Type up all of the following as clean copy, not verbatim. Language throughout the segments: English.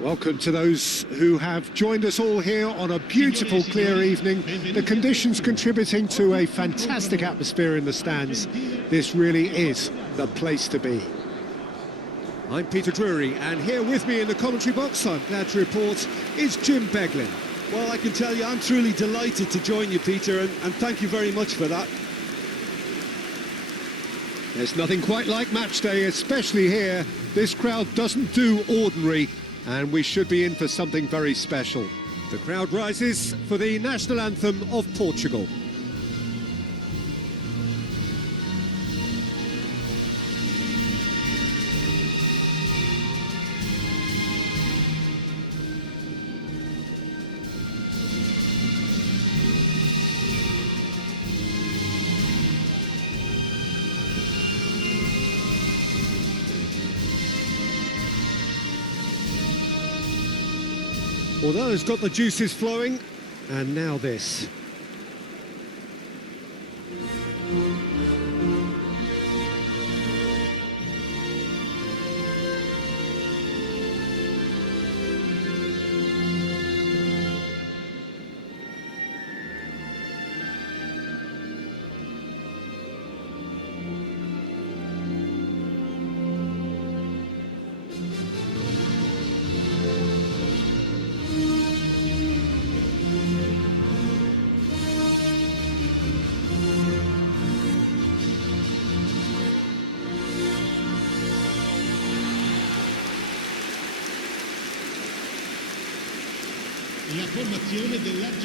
Welcome to those who have joined us all here on a beautiful, clear evening. The conditions contributing to a fantastic atmosphere in the stands. This really is the place to be. I'm Peter Drury, and here with me in the commentary box, I'm glad to report, is Jim Beglin. Well, I can tell you I'm truly delighted to join you, Peter, and thank you very much for that. There's nothing quite like match day, especially here. This crowd doesn't do ordinary, and we should be in for something very special. The crowd rises for the national anthem of Portugal. Well, that has got the juices flowing, and now this.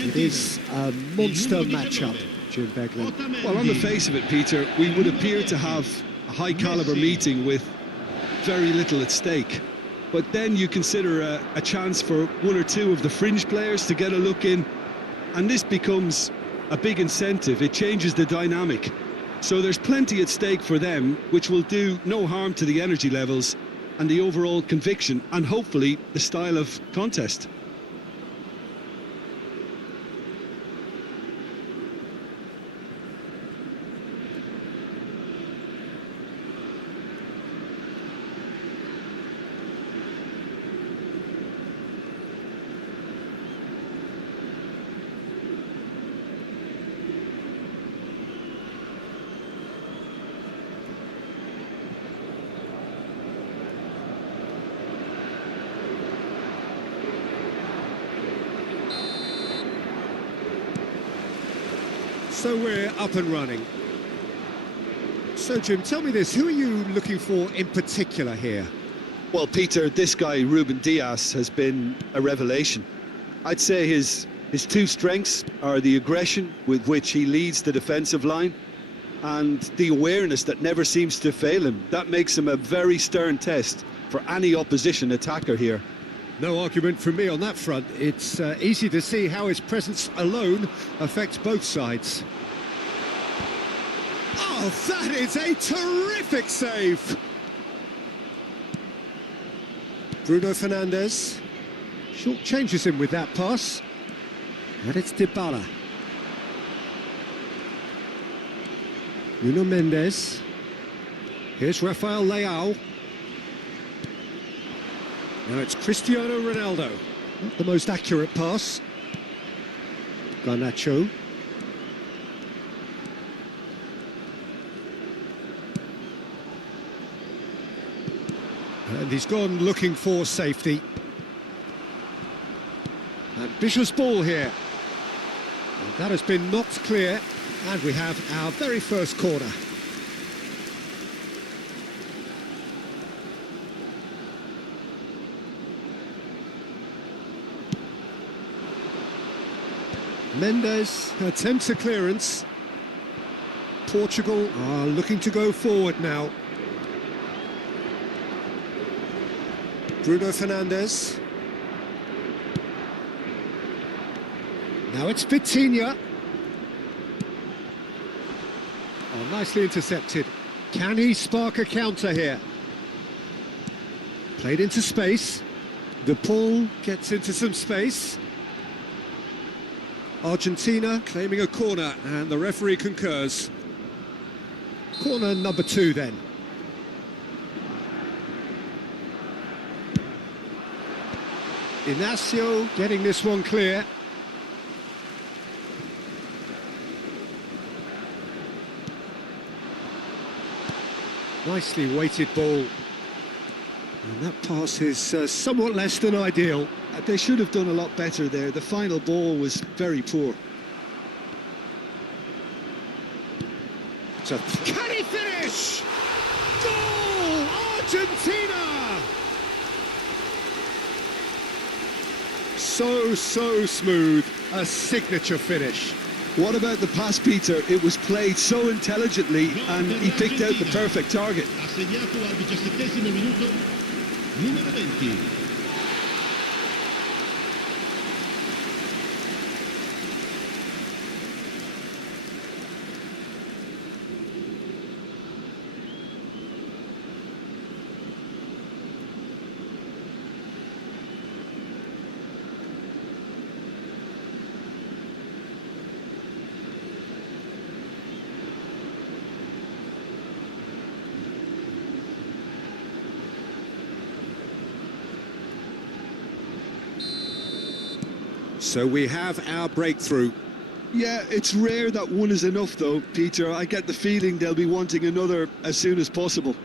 It is a monster matchup, Jim Beglin. Well, on the face of it, Peter, we would appear to have a high-caliber meeting with very little at stake. But then you consider a chance for one or two of the fringe players to get a look in, and this becomes a big incentive. It changes the dynamic. So there's plenty at stake for them, which will do no harm to the energy levels and the overall conviction, and hopefully the style of contest. So we're up and running. So Jim, tell me this, who are you looking for in particular here? Well, Peter, this guy, Ruben Dias, has been a revelation. I'd say his two strengths are the aggression with which he leads the defensive line and the awareness that never seems to fail him. That makes him a very stern test for any opposition attacker here. No argument from me on that front. It's easy to see how his presence alone affects both sides. Oh, that is a terrific save! Bruno Fernandes short changes him with that pass. And it's Dybala. Nuno Mendes. Here's Rafael Leao. Now it's Cristiano Ronaldo. Not the most accurate pass. Garnacho. And he's gone looking for safety. Ambitious ball here. And that has been knocked clear, and we have our very first corner. Mendes attempts a clearance. Portugal are looking to go forward now. Bruno Fernandes. Now it's Vitinha. Oh, nicely intercepted. Can he spark a counter here? Played into space. De Paul gets into some space. Argentina claiming a corner, and the referee concurs. Corner number 2 then. Inacio getting this one clear. Nicely weighted ball. And that pass is somewhat less than ideal. They should have done a lot better there. The final ball was very poor. Can he finish? Goal! Argentina! So smooth. A signature finish. What about the pass, Peter? It was played so intelligently and he picked out the perfect target. Assegnato al 17° minuto, numero 20. So we have our breakthrough. Yeah, it's rare that one is enough though, Peter. I get the feeling they'll be wanting another as soon as possible.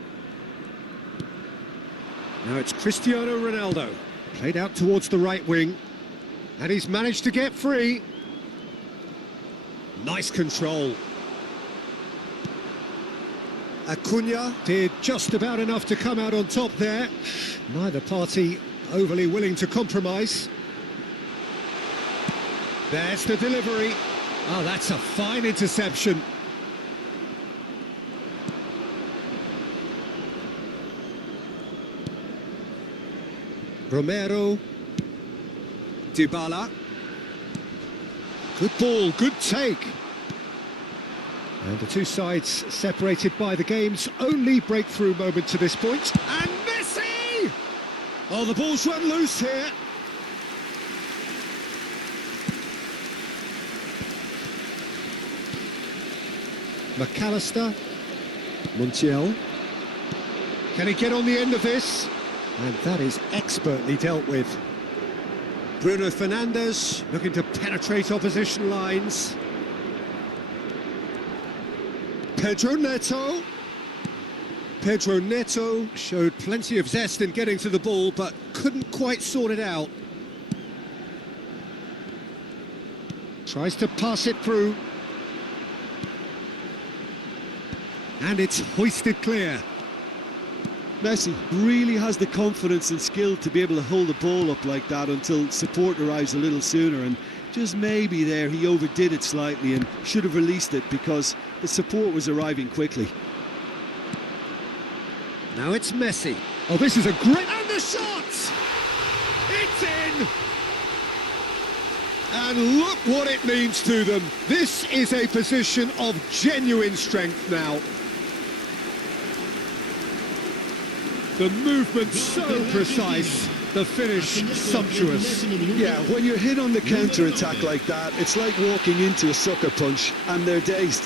Now it's Cristiano Ronaldo. Played out towards the right wing. And he's managed to get free. Nice control. Acuna did just about enough to come out on top there. Neither party overly willing to compromise. There's the delivery. Oh, that's a fine interception. Romero. Dybala. Good ball, good take. And the two sides separated by the game's only breakthrough moment to this point. And Messi! Oh, the ball's run loose here. McAllister. Montiel. Can he get on the end of this? And that is expertly dealt with. Bruno Fernandes looking to penetrate opposition lines. Pedro Neto. Pedro Neto showed plenty of zest in getting to the ball, but couldn't quite sort it out. Tries to pass it through. And it's hoisted clear. Messi really has the confidence and skill to be able to hold the ball up like that until support arrives a little sooner, and just maybe there he overdid it slightly and should have released it because the support was arriving quickly. Now it's Messi. Oh, this is a great... And the shot! It's in! And look what it means to them. This is a position of genuine strength now. The movement so precise, the finish sumptuous. Yeah, when you're hit on the counter-attack like that, it's like walking into a sucker punch and they're dazed.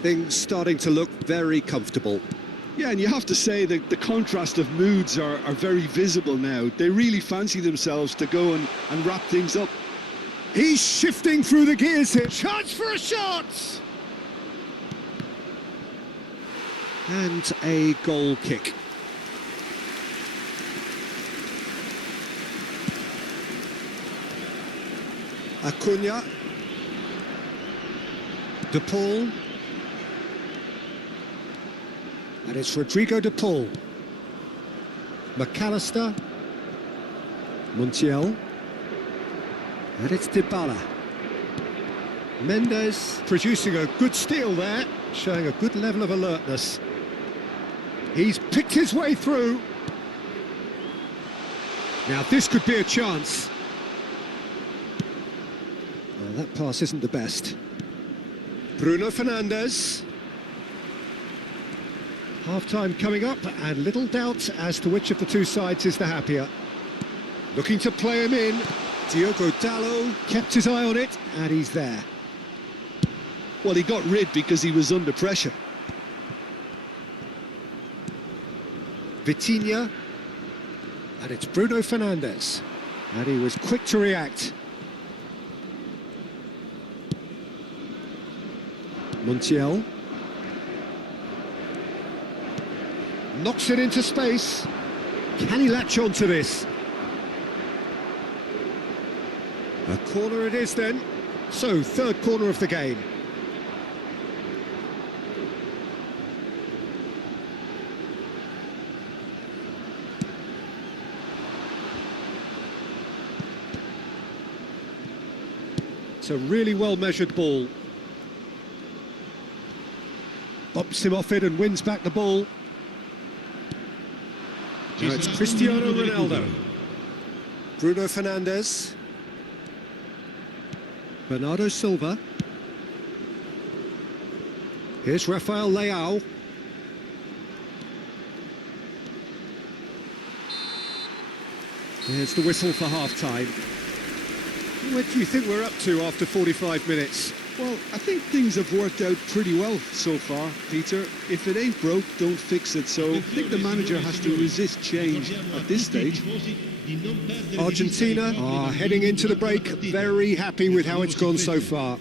Things starting to look very comfortable. Yeah, and you have to say that the contrast of moods are very visible now. They really fancy themselves to go and wrap things up. He's shifting through the gears here. Chance for a shot! And a goal kick. Acuna. De Paul. And it's Rodrigo De Paul. McAllister. Montiel. And it's Dybala. Mendes producing a good steal there, showing a good level of alertness. He's picked his way through. Now this could be a chance. Well, that pass isn't the best. Bruno Fernandes. Half-time coming up, and little doubt as to which of the two sides is the happier. Looking to play him in. Diogo Dalot kept his eye on it, and he's there. Well, he got rid because he was under pressure. Vitinha. And it's Bruno Fernandes. And he was quick to react. Montiel. Knocks it into space. Can he latch on to this? A corner it is then. So, third corner of the game. It's a really well-measured ball. Bumps him off it and wins back the ball. Now it's Cristiano Ronaldo. Bruno Fernandes. Bernardo Silva. Here's Rafael Leao. There's the whistle for half-time. What do you think we're up to after 45 minutes? Well, I think things have worked out pretty well so far, Peter. If it ain't broke, don't fix it. So I think the manager has to resist change at this stage. Argentina are heading into the break, very happy with how it's gone so far.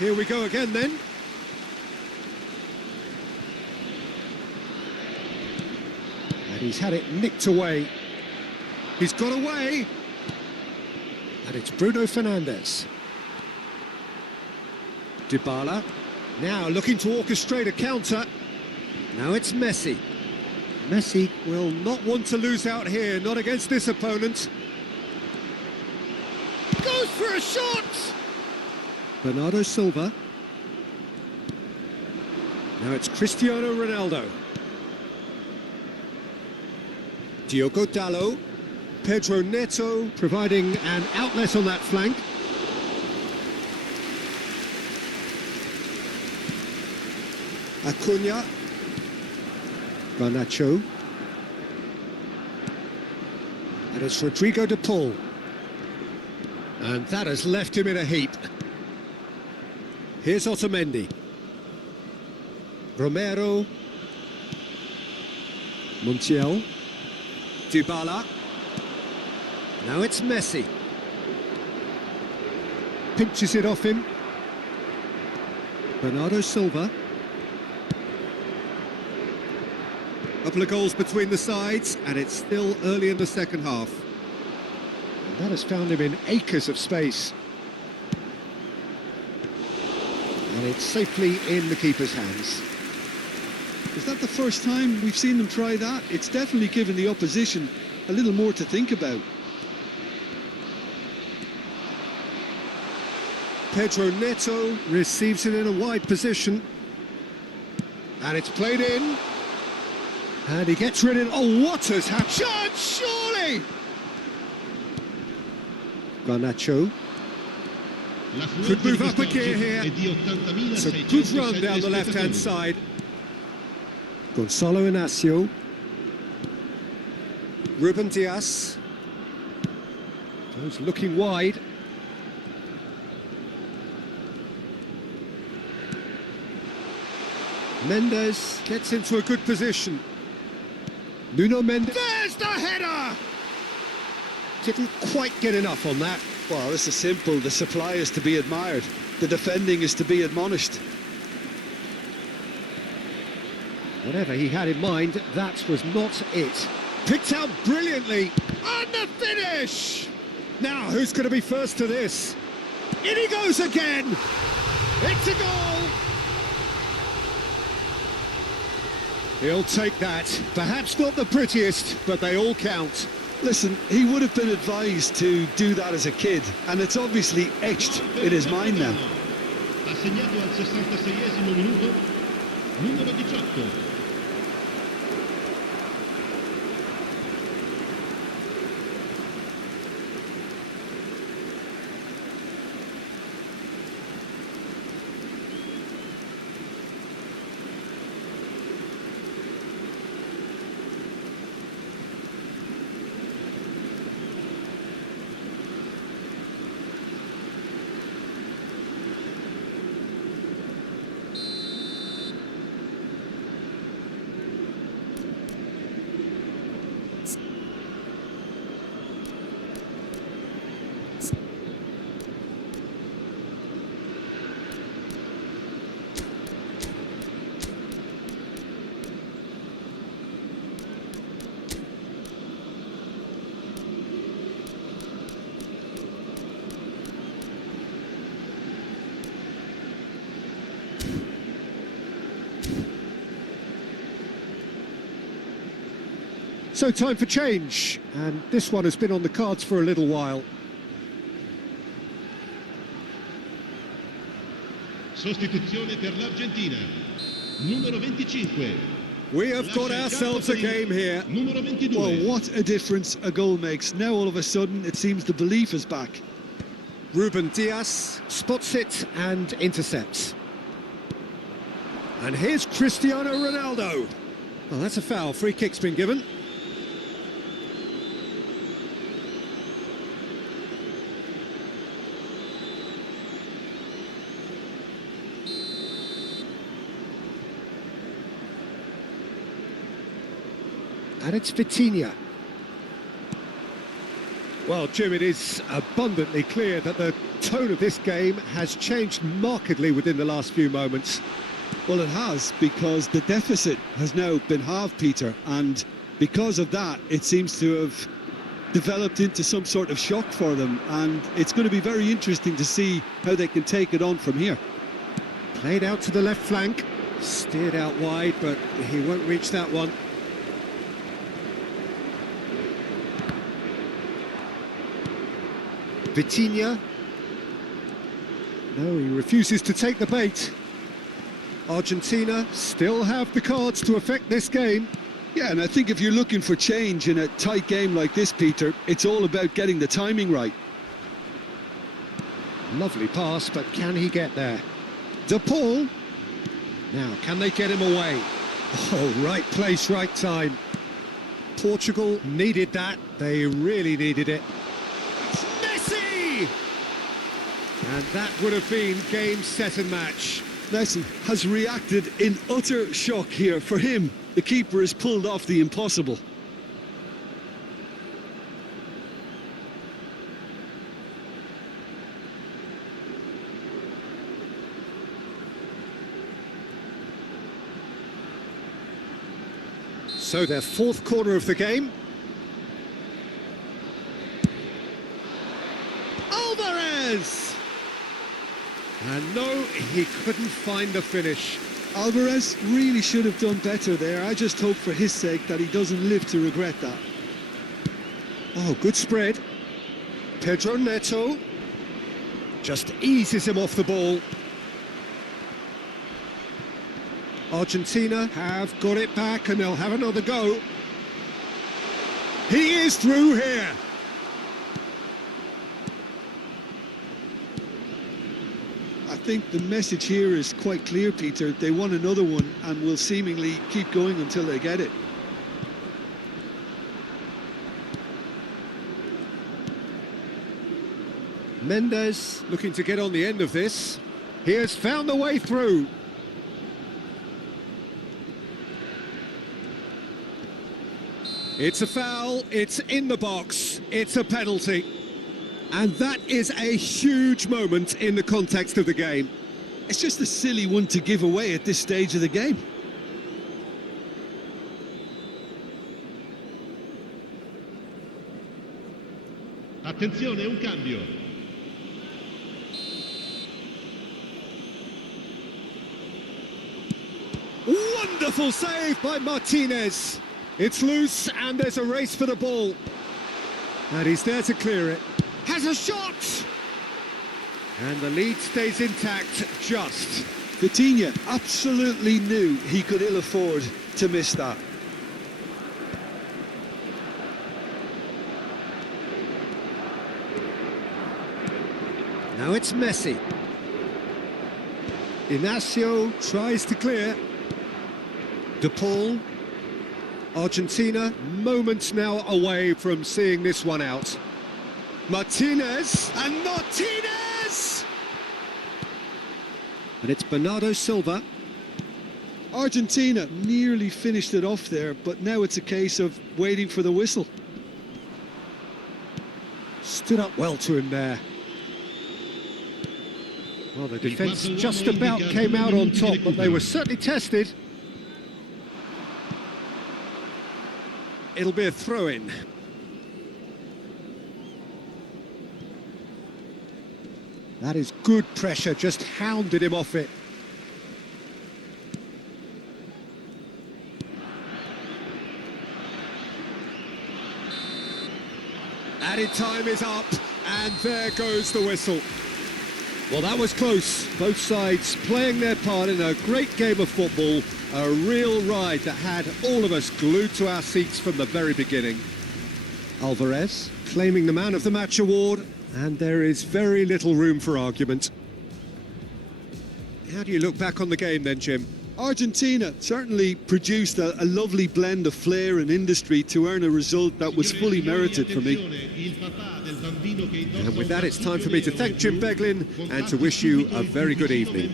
Here we go again then. And he's had it nicked away. He's got away. And it's Bruno Fernandes. Dybala. Now looking to orchestrate a counter. Now it's Messi. Messi will not want to lose out here, not against this opponent. Goes for a shot! Bernardo Silva. Now it's Cristiano Ronaldo. Diogo Dalot. Pedro Neto providing an outlet on that flank. Acuna. Garnacho. And it's Rodrigo de Paul. And that has left him in a heap. Here's Otamendi. Romero. Montiel. Dybala. Now it's Messi. Pinches it off him. Bernardo Silva. Couple of goals between the sides, and it's still early in the second half. And that has found him in acres of space. And it's safely in the keeper's hands. Is that the first time we've seen them try that? It's definitely given the opposition a little more to think about. Pedro Neto receives it in a wide position. And it's played in. And he gets rid of it. Oh, what has happened? Shot, surely! Garnacho. Could move up a gear here. It's a good run down the left-hand side. Gonzalo Inacio. Ruben Dias. Goes looking wide. Mendes gets into a good position. Nuno Mendes. There's the header! Didn't quite get enough on that. Well, this is simple. The supply is to be admired. The defending is to be admonished. Whatever he had in mind, that was not it. Picked out brilliantly. And the finish! Now, who's going to be first to this? In he goes again! It's a goal! He'll take that. Perhaps not the prettiest, but they all count. Listen, he would have been advised to do that as a kid, and it's obviously etched in his mind now. Assegnato al 66esimo minuto, numero 18. So time for change, and this one has been on the cards for a little while. Sostituzione per l'Argentina. Numero 25. We have got ourselves a game here. Numero 22. Well, what a difference a goal makes. Now all of a sudden it seems the belief is back. Ruben Diaz spots it and intercepts. And here's Cristiano Ronaldo. Well, that's a foul. Free kick's been given. And it's Vitinha. Well, Jim, it is abundantly clear that the tone of this game has changed markedly within the last few moments. Well, it has, because the deficit has now been halved, Peter, and because of that, it seems to have developed into some sort of shock for them, and it's going to be very interesting to see how they can take it on from here. Played out to the left flank, steered out wide, but he won't reach that one. Vitinha. No, he refuses to take the bait. Argentina still have the cards to affect this game. Yeah, and I think if you're looking for change in a tight game like this, Peter, it's all about getting the timing right. Lovely pass, but can he get there? De Paul. Now, can they get him away? Oh, right place, right time. Portugal needed that. They really needed it. Messi! And that would have been game, set and match. Messi has reacted in utter shock here. For him, the keeper has pulled off the impossible. So their fourth corner of the game. Alvarez! And no, he couldn't find the finish. Alvarez really should have done better there. I just hope for his sake that he doesn't live to regret that. Oh, good spread. Pedro Neto just eases him off the ball. Argentina have got it back and they'll have another go. He is through here. I think the message here is quite clear, Peter. They want another one and will seemingly keep going until they get it. Mendes looking to get on the end of this. He has found the way through. It's a foul, it's in the box, it's a penalty. And that is a huge moment in the context of the game. It's just a silly one to give away at this stage of the game. Attenzione, un cambio. Wonderful save by Martinez. It's loose and there's a race for the ball. And he's there to clear it. Has a shot! And the lead stays intact, just. Vitinha absolutely knew he could ill afford to miss that. Now it's Messi. Inacio tries to clear. De Paul. Argentina, moments now away from seeing this one out. Martinez, and Martinez! And it's Bernardo Silva. Argentina nearly finished it off there, but now it's a case of waiting for the whistle. Stood up well to him there. Well, the defence just about came out on top, but they were certainly tested. It'll be a throw-in. That is good pressure, just hounded him off it. Added time is up, and there goes the whistle. Well, that was close. Both sides playing their part in a great game of football. A real ride that had all of us glued to our seats from the very beginning. Alvarez claiming the Man of the Match award, and there is very little room for argument. How do you look back on the game then, Jim? Argentina certainly produced a lovely blend of flair and industry to earn a result that was fully merited for me. And with that, it's time for me to thank Jim Beglin and to wish you a very good evening.